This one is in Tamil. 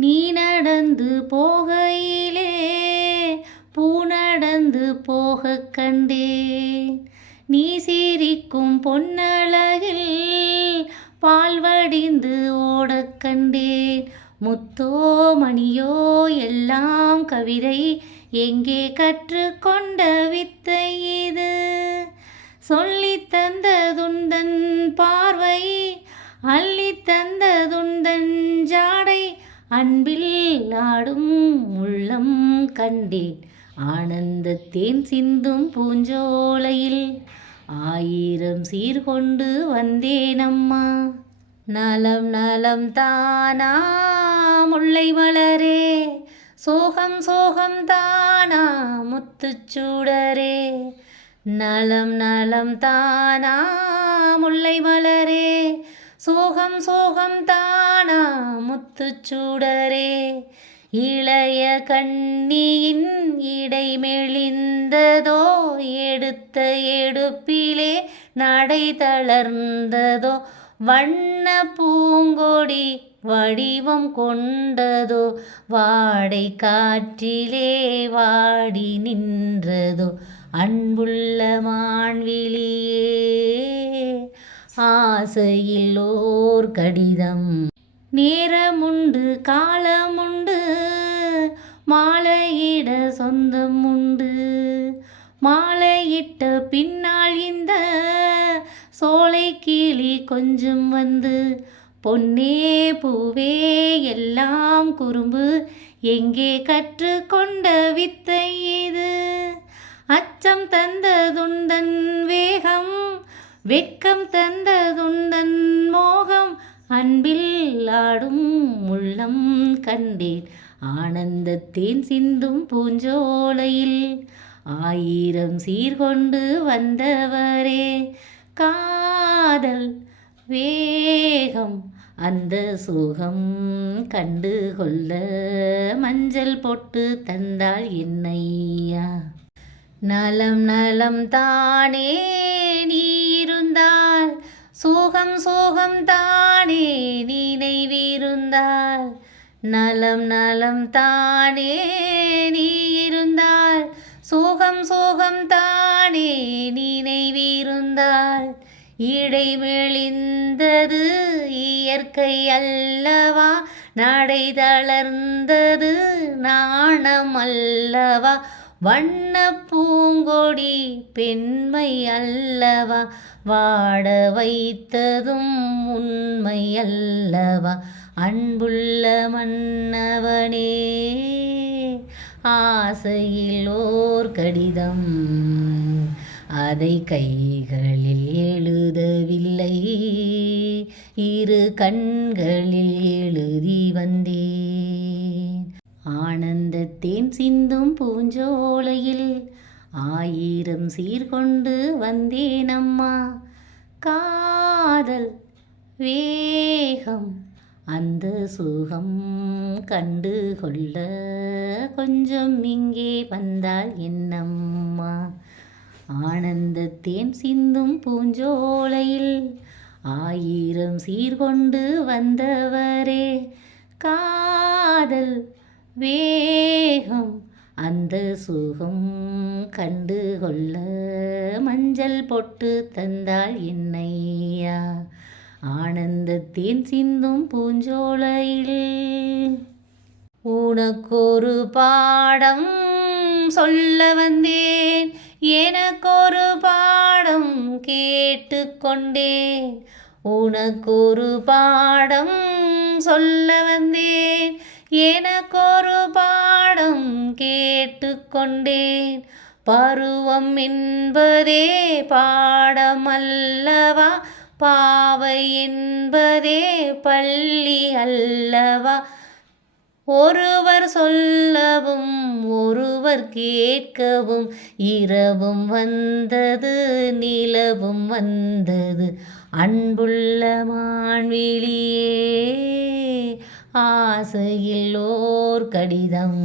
நீ நடந்து போகையிலே பூ நடந்து போக கண்டேன். நீ சிரிக்கும் பொன்னழகில் பால் வடிந்து ஓடக் கண்டேன். முத்தோ மணியோ எல்லாம் கவிதை எங்கே கற்றுக்கொண்ட வித்தை இது? சொல்லித் தந்ததுந்தன் பார்வை அன்பில் நாடும் உள்ளம் கண்டேன். ஆனந்தத்தேன் சிந்தும் பூஞ்சோலையில் ஆயிரம் சீர்கொண்டு வந்தேனம்மா. நலம் நலம் தானா முல்லை மலரே சோகம் சோகம் தானா முத்துச்சூடரே நலம் நலம் தானா முல்லை மலரே சோகம் சோகம் தானா முத்துச்சூடரே இளைய கண்ணியின் இடை மெளிந்ததோ எடுத்த எடுப்பிலே நடை தளர்ந்ததோ வண்ண பூங்கொடி வடிவம் கொண்டதோ வாடை காற்றிலே வாடி நின்றதோ அன்புள்ள மான்விழியே. ஆசையில்லோர் கடிதம். நேரமுண்டு காலமுண்டு மாலையிட சொந்தம் உண்டு மாலையிட்ட பின்னால் இந்த சோலை கீழி கொஞ்சம் வந்து பொன்னே பூவே எல்லாம் குறும்பு எங்கே கற்றுக்கொண்ட வித்தை இது? அச்சம் தந்ததுண்டன் வேகம் வெட்கம் தந்ததுந்தன் மோகம் அன்பில் ஆடும் உள்ளம் கண்டேன். ஆனந்தத்தேன் சிந்தும் பூஞ்சோலையில் ஆயிரம் சீர்கொண்டு வந்தவரே. காதல் வேகம் அந்த சுகம் கண்டு கொள்ள மஞ்சள் பொட்டு தந்தாள் என்னையா? நலம் நலம் தானே. சோகம் சோகம் தானே நினைவிருந்தால் நலம் நலம் தானே நீ இருந்தால். சோகம் சோகம் தானே நினைவிருந்தால் இடை மெலிந்தது இயற்கை அல்லவா? நடை தளர்ந்தது நாணம் அல்லவா? வண்ண பூங்கொடி பெண்மை அல்லவா? வாட வைத்ததும் உண்மை அல்லவா? அன்புள்ள மன்னவனே ஆசையில் ஓர் கடிதம். அதை கைகளில் எழுதவில்லை. இரு கண்களில் பூஞ்சோலையில் ஆயிரம் சீர்கொண்டு வந்தேனம்மா. காதல் வேகம் அந்த சுகம் கண்டு கொள்ள கொஞ்சம் இங்கே வந்தால் என்னம்மா. ஆனந்தத்தேன் சிந்தும் பூஞ்சோலையில் ஆயிரம் சீர்கொண்டு வந்தவரே. காதல் வேகம் அந்த சுகம் கண்டு கொள்ள மஞ்சள் பொட்டு தந்தாள் என்னையா? ஆனந்தத்தின் சிந்தும் பூஞ்சோலையில் உனக்கொரு பாடம் சொல்ல வந்தேன். எனக்கொரு பாடம் கேட்டுக்கொண்டேன். உனக்கொரு பாடம் சொல்ல வந்தேன். எனக்கொரு பாடம் கேட்டுக்கொண்டேன். பருவம் என்பதே பாடமல்லவா? பாவை என்பதே பள்ளி அல்லவா? ஒருவர் சொல்லவும் ஒருவர் கேட்கவும் இரவும் வந்தது நிலவும் வந்தது. அன்புள்ள மான்விழியே ஆசையில்லோர் கடிதம்.